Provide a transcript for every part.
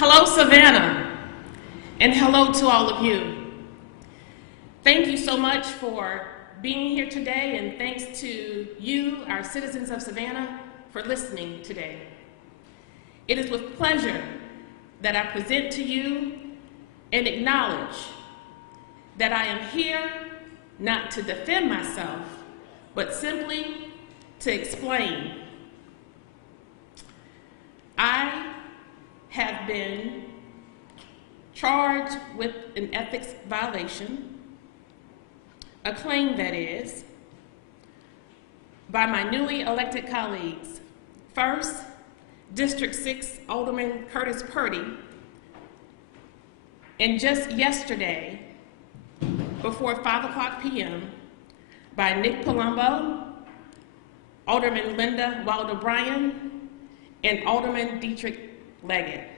Hello, Savannah, and hello to all of you. Thank you so much for being here today, and thanks to you, our citizens of Savannah, for listening today. It is with pleasure that I present to you and acknowledge that I am here not to defend myself, but simply to explain. I have been charged with an ethics violation, a claim that is, by my newly elected colleagues. First, District 6 Alderman Curtis Purdy, and just yesterday, before 5 p.m., by Nick Palumbo, Alderman Linda Wilder-Bryan, and Alderman Dietrich Leggett.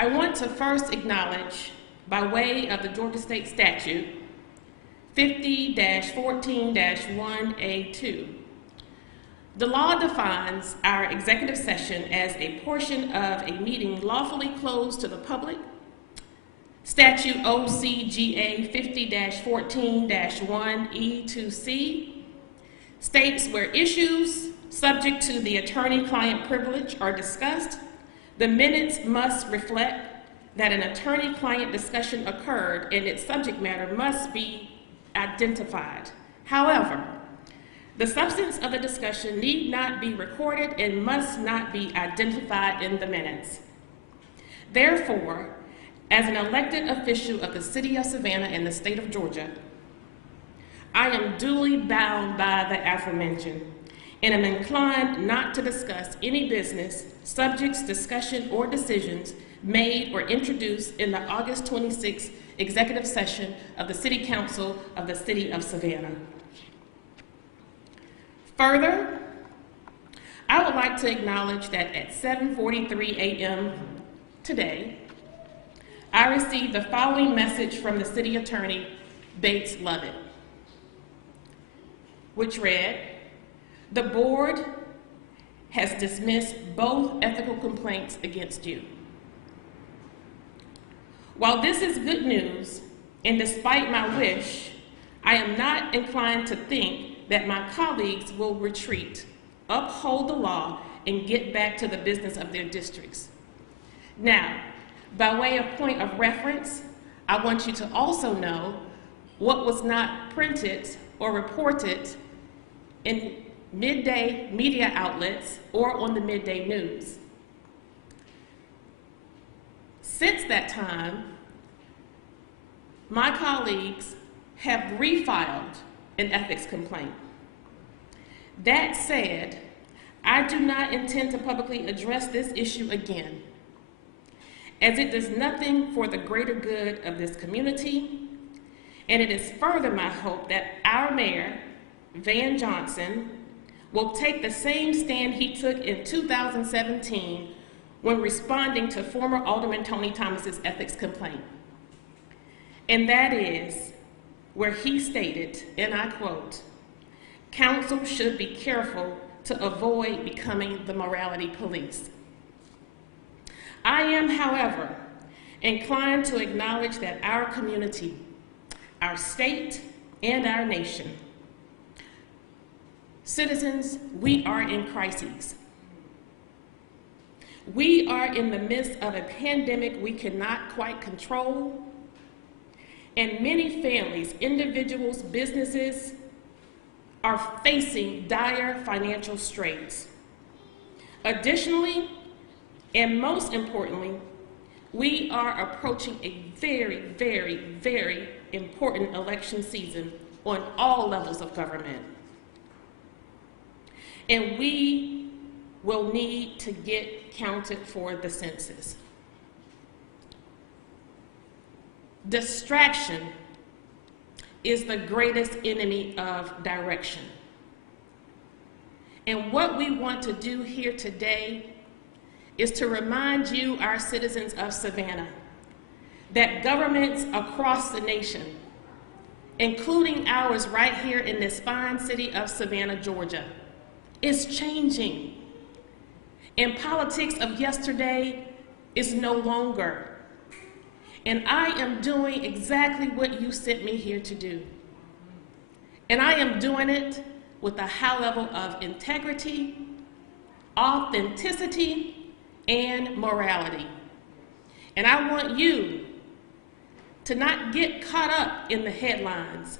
I want to first acknowledge, by way of the Georgia State Statute 50-14-1A2, the law defines our executive session as a portion of a meeting lawfully closed to the public. Statute OCGA 50-14-1E2C states where issues subject to the attorney-client privilege are discussed, the minutes must reflect that an attorney-client discussion occurred and its subject matter must be identified. However, the substance of the discussion need not be recorded and must not be identified in the minutes. Therefore, as an elected official of the City of Savannah and the State of Georgia, I am duly bound by the aforementioned and am inclined not to discuss any business, subjects, discussion, or decisions made or introduced in the August 26th executive session of the City Council of the City of Savannah. Further, I would like to acknowledge that at 7:43 a.m. today, I received the following message from the City Attorney, Bates Lovett, which read, "The board has dismissed both ethical complaints against you." While this is good news, and despite my wish, I am not inclined to think that my colleagues will retreat, uphold the law, and get back to the business of their districts. Now, by way of point of reference, I want you to also know what was not printed or reported in midday media outlets or on the midday news. Since that time, my colleagues have refiled an ethics complaint. That said, I do not intend to publicly address this issue again, as it does nothing for the greater good of this community, and it is further my hope that our mayor, Van Johnson, will take the same stand he took in 2017 when responding to former Alderman Tony Thomas's ethics complaint. And that is where he stated, and I quote, "Council should be careful to avoid becoming the morality police." I am, however, inclined to acknowledge that our community, our state, and our nation, citizens, we are in crises. We are in the midst of a pandemic we cannot quite control, and many families, individuals, businesses are facing dire financial straits. Additionally, and most importantly, we are approaching a very, very, very important election season on all levels of government. And we will need to get counted for the census. Distraction is the greatest enemy of direction. And what we want to do here today is to remind you, our citizens of Savannah, that governments across the nation, including ours right here in this fine city of Savannah, Georgia, is changing. and politics of yesterday is no longer. And I am doing exactly what you sent me here to do. And I am doing it with a high level of integrity, authenticity, and morality. And I want you to not get caught up in the headlines.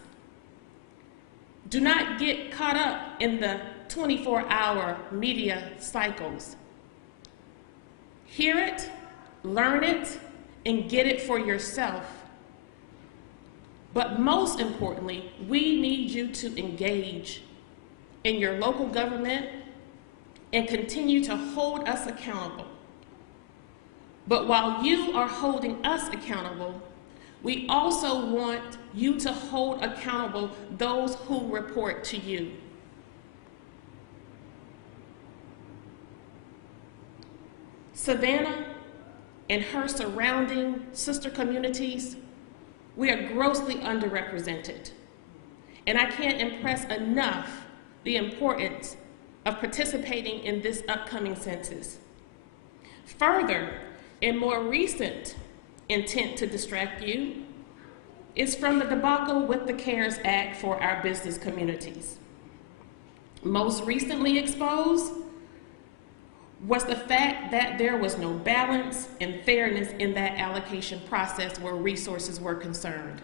Do not get caught up in the 24-hour media cycles. Hear it, learn it, and get it for yourself. But most importantly, we need you to engage in your local government and continue to hold us accountable. But while you are holding us accountable, we also want you to hold accountable those who report to you. Savannah and her surrounding sister communities, we are grossly underrepresented. And I can't impress enough the importance of participating in this upcoming census. Further, a more recent intent to distract you is from the debacle with the CARES Act for our business communities. Most recently exposed was the fact that there was no balance and fairness in that allocation process where resources were concerned.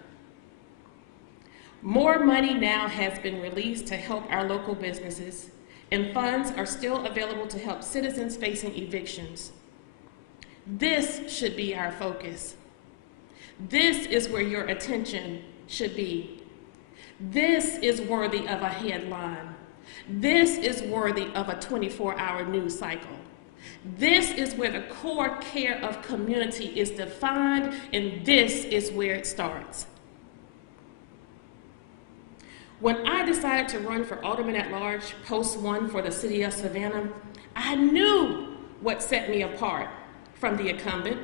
More money now has been released to help our local businesses, and funds are still available to help citizens facing evictions. This should be our focus. This is where your attention should be. This is worthy of a headline. This is worthy of a 24-hour news cycle. This is where the core care of community is defined, and this is where it starts. When I decided to run for Alderman at Large, post 1 for the city of Savannah, I knew what set me apart from the incumbent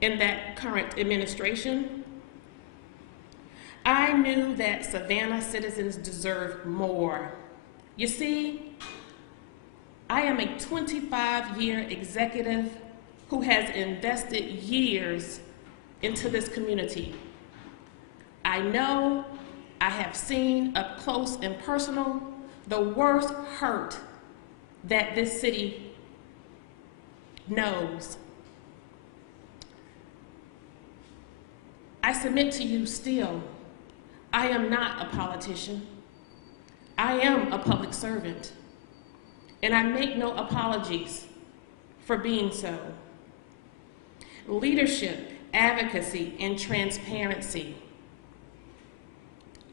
in that current administration. I knew that Savannah citizens deserve more. You see, I am a 25-year executive who has invested years into this community. I know, I have seen up close and personal the worst hurt that this city knows. I submit to you still, I am not a politician. I am a public servant, and I make no apologies for being so. Leadership, advocacy, and transparency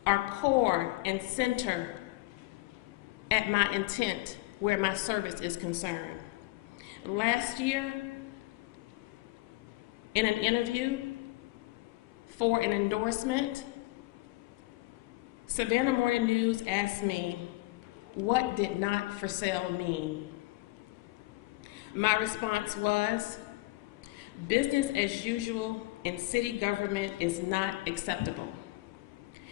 are core and center at my intent where my service is concerned. Last year, in an interview for an endorsement, Savannah Morning News asked me, what did not for sale mean? My response was, business as usual in city government is not acceptable,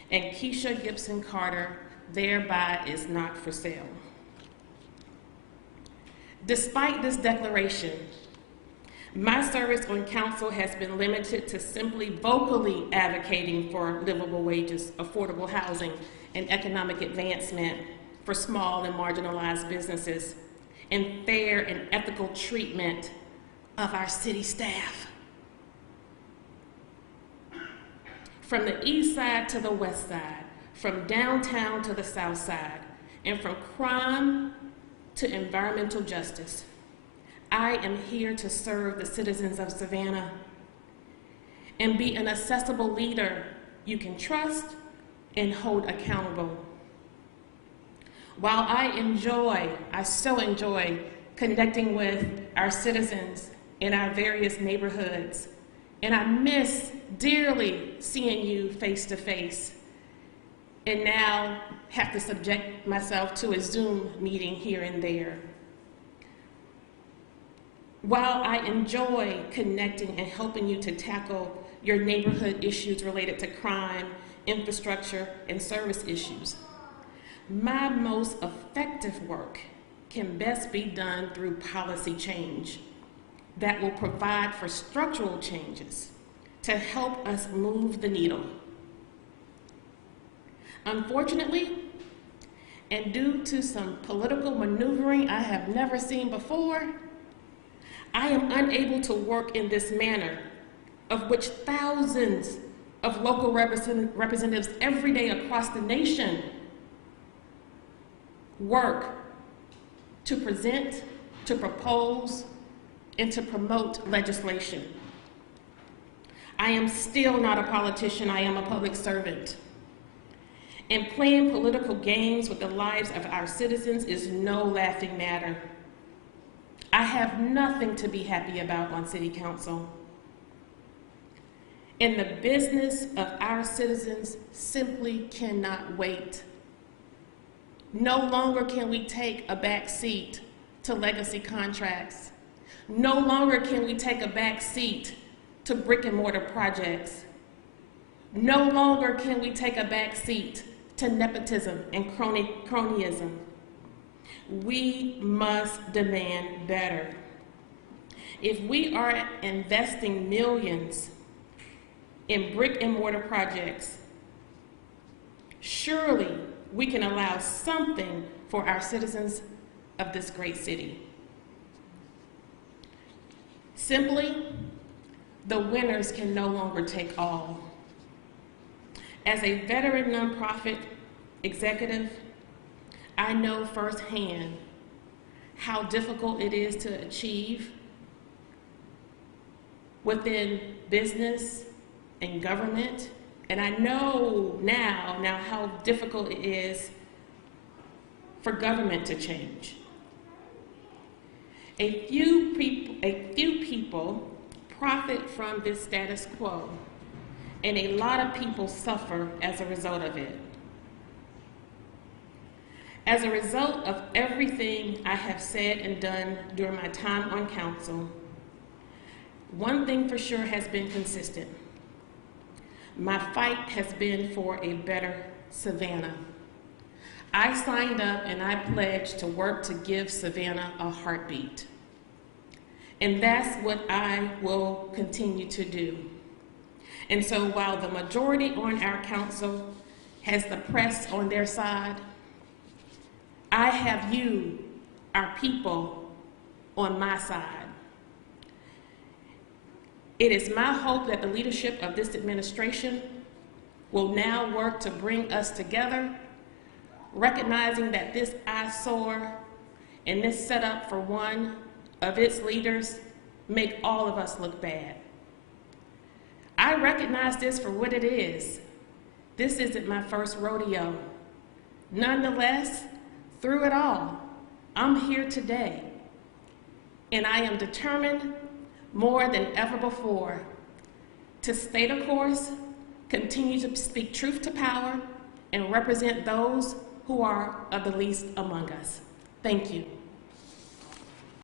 and Kesha Gibson-Carter thereby is not for sale. Despite this declaration, my service on council has been limited to simply vocally advocating for livable wages, affordable housing, and economic advancement for small and marginalized businesses, and fair and ethical treatment of our city staff. From the east side to the west side, from downtown to the south side, and from crime to environmental justice, I am here to serve the citizens of Savannah and be an accessible leader you can trust and hold accountable. While I so enjoy connecting with our citizens in our various neighborhoods, and I miss dearly seeing you face to face, and now have to subject myself to a Zoom meeting here and there. While I enjoy connecting and helping you to tackle your neighborhood issues related to crime, infrastructure, and service issues, my most effective work can best be done through policy change that will provide for structural changes to help us move the needle. Unfortunately, and due to some political maneuvering I have never seen before, I am unable to work in this manner, of which thousands of local representatives every day across the nation work to present, to propose, and to promote legislation. I am still not a politician, I am a public servant. And playing political games with the lives of our citizens is no laughing matter. I have nothing to be happy about on City Council. And the business of our citizens simply cannot wait. No longer can we take a back seat to legacy contracts. No longer can we take a back seat to brick and mortar projects. No longer can we take a back seat to nepotism and cronyism. We must demand better. If we are investing millions in brick and mortar projects, surely we can allow something for our citizens of this great city. Simply, the winners can no longer take all. As a veteran nonprofit executive, I know firsthand how difficult it is to achieve within business and government, and I know now how difficult it is for government to change. A few people profit from this status quo, and a lot of people suffer as a result of it. As a result of everything I have said and done during my time on council, one thing for sure has been consistent. My fight has been for a better Savannah. I signed up and I pledged to work to give Savannah a heartbeat. And that's what I will continue to do. And so while the majority on our council has the press on their side, I have you, our people, on my side. It is my hope that the leadership of this administration will now work to bring us together, recognizing that this eyesore and this setup for one of its leaders make all of us look bad. I recognize this for what it is. This isn't my first rodeo. Nonetheless, through it all, I'm here today, and I am determined more than ever before to stay the course, continue to speak truth to power, and represent those who are of the least among us. Thank you.